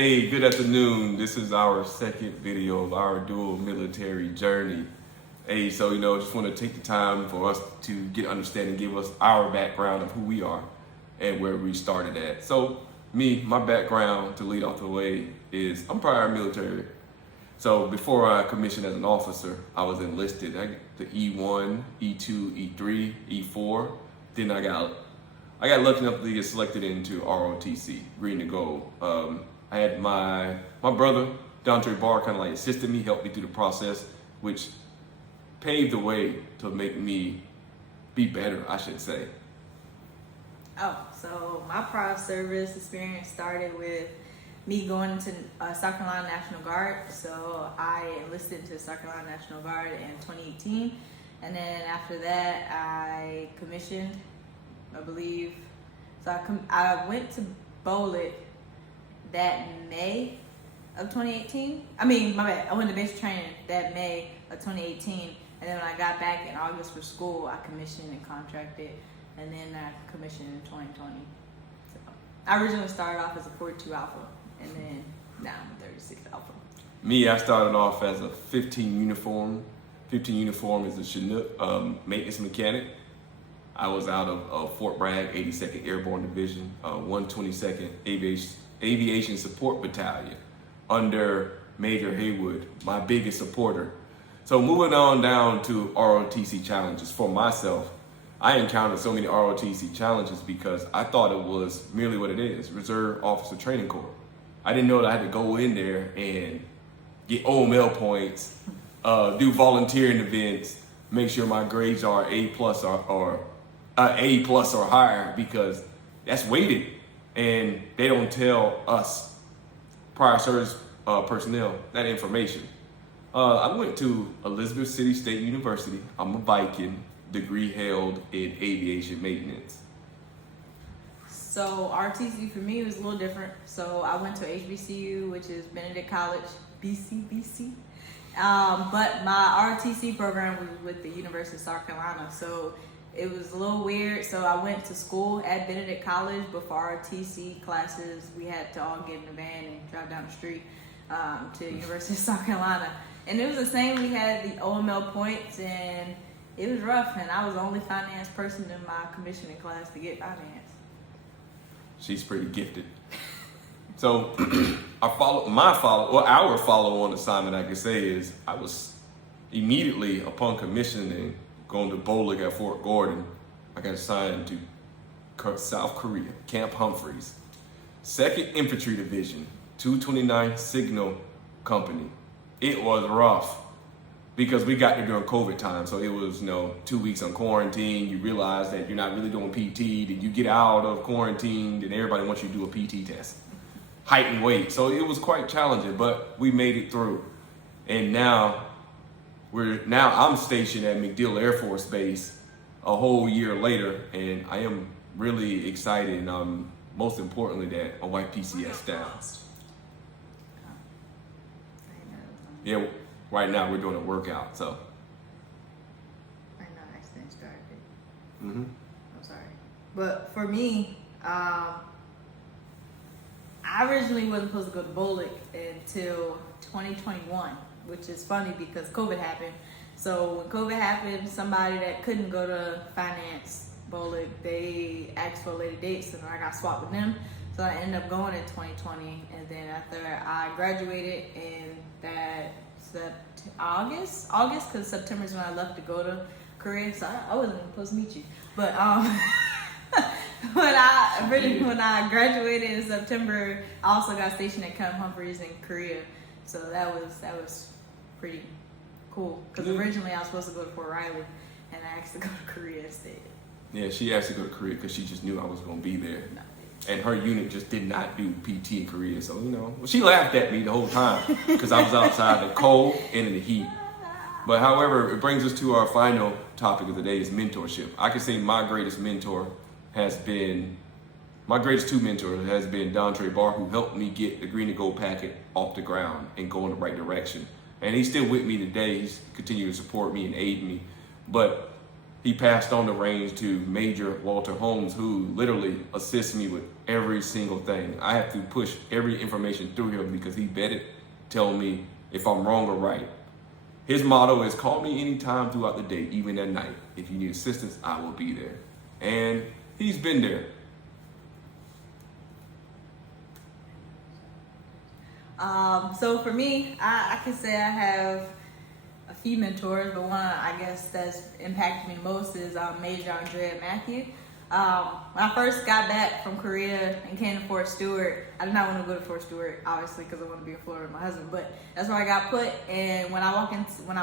Hey, good afternoon. This is our second video of our dual military journey. Hey, so just want to take the time for us to get understanding, give us our background of who we are and where we started at. So my background to lead off the way is I'm prior military. So before I commissioned as an officer, I was enlisted. I got the E1, E2, E3, E4. Then I got lucky enough to get selected into ROTC, green to gold. I had my brother, Dante Barr, kind of like assisted me, helped me through the process, which paved the way to make me be better, I should say. So my prior service experience started with me going to South Carolina National Guard. So I enlisted into South Carolina National Guard in 2018. And then after that, I commissioned, I believe. So I went to Bowlit that May of 2018. I went to basic training that May of 2018. And then when I got back in August for school, I commissioned and contracted. And then I commissioned in 2020. So I originally started off as a 42 Alpha. And then now I'm a 36 Alpha. I started off as a 15 uniform. 15 uniform is a Chinook maintenance mechanic. I was out of Fort Bragg, 82nd Airborne Division, 122nd Aviation Support Battalion under Major Haywood, my biggest supporter. So moving on down to ROTC challenges for myself, I encountered so many ROTC challenges because I thought it was merely what it is, Reserve Officer Training Corps. I didn't know that I had to go in there and get OML points, do volunteering events, make sure my grades are A plus or A plus or higher, because that's weighted and they don't tell us prior service personnel that information. I went to Elizabeth City State University. I'm a Viking, degree held in aviation maintenance. So RTC for me was a little different. So I went to HBCU, which is Benedict College, BC. But my ROTC program was with the University of South Carolina. So it was a little weird. So I went to school at Benedict College, but for ROTC classes, we had to all get in a van and drive down the street to the University of South Carolina. And it was the same. We had the OML points, and it was rough. And I was the only finance person in my commissioning class to get finance. She's pretty gifted. So our follow-on assignment, I can say, is I was immediately upon commissioning going to bowling at Fort Gordon. I got assigned to South Korea, Camp Humphreys, 2nd Infantry Division, 229th Signal Company. It was rough because we got there during COVID time. So it was 2 weeks on quarantine. You realize that you're not really doing PT. Then you get out of quarantine, then everybody wants you to do a PT test. Height and weight. So it was quite challenging, but we made it through. And now I'm stationed at MacDill Air Force Base a whole year later, and I am really excited, and most importantly that I wipe PCS down. Yeah, right now we're doing a workout, so. Right now, accident started. Mm-hmm. I'm sorry. But for me, I originally wasn't supposed to go to Bolick until 2021, which is funny because COVID happened. So when COVID happened, somebody that couldn't go to finance Bolick, they asked for a later date, so I got swapped with them. So I ended up going in 2020, and then after I graduated in that August, because September is when I left to go to Korea, so I wasn't even supposed to meet you. But when I graduated in September, I also got stationed at Camp Humphreys in Korea, so that was pretty cool. Because originally I was supposed to go to Fort Riley, and I asked to go to Korea instead. Yeah, she asked to go to Korea because she just knew I was going to be there. No. And her unit just did not do PT in Korea. So, she laughed at me the whole time because I was outside in the cold and in the heat. But however, it brings us to our final topic of the day is mentorship. I can say my greatest two mentors has been Dante Barr, who helped me get the green and gold packet off the ground and go in the right direction. And he's still with me today. He's continuing to support me and aid me. But He passed on the reins to Major Walter Holmes, who literally assists me with every single thing. I have to push every information through him because he vetted, tell me if I'm wrong or right. His motto is call me anytime throughout the day, even at night. If you need assistance, I will be there. And he's been there. So for me, I can say I have a few mentors, but one I guess that's impacted me the most is Major Andrea Matthew. When I first got back from Korea and came to Fort Stewart, I did not want to go to Fort Stewart, obviously, because I want to be in Florida with my husband. But that's where I got put. And when I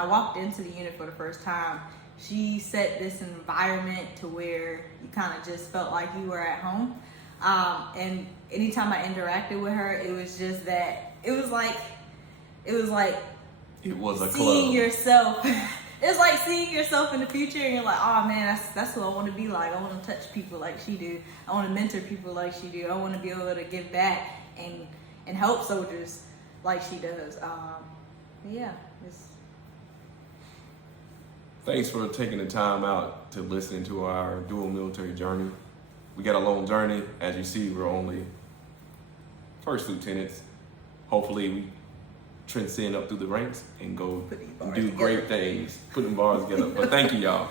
walked into the unit for the first time, she set this environment to where you kind of just felt like you were at home. And anytime I interacted with her, it was just that it was like It was a seeing club. yourself. It's like seeing yourself in the future, and you're like, oh man, that's who I want to be like. I want to touch people like she do. I want to mentor people like she do. I want to be able to give back and help soldiers like she does. Yeah. Thanks for taking the time out to listen to our dual military journey. We got a long journey. As you see, we're only first lieutenants. Hopefully we transcend up through the ranks and go do great things, putting bars together. But thank you, y'all.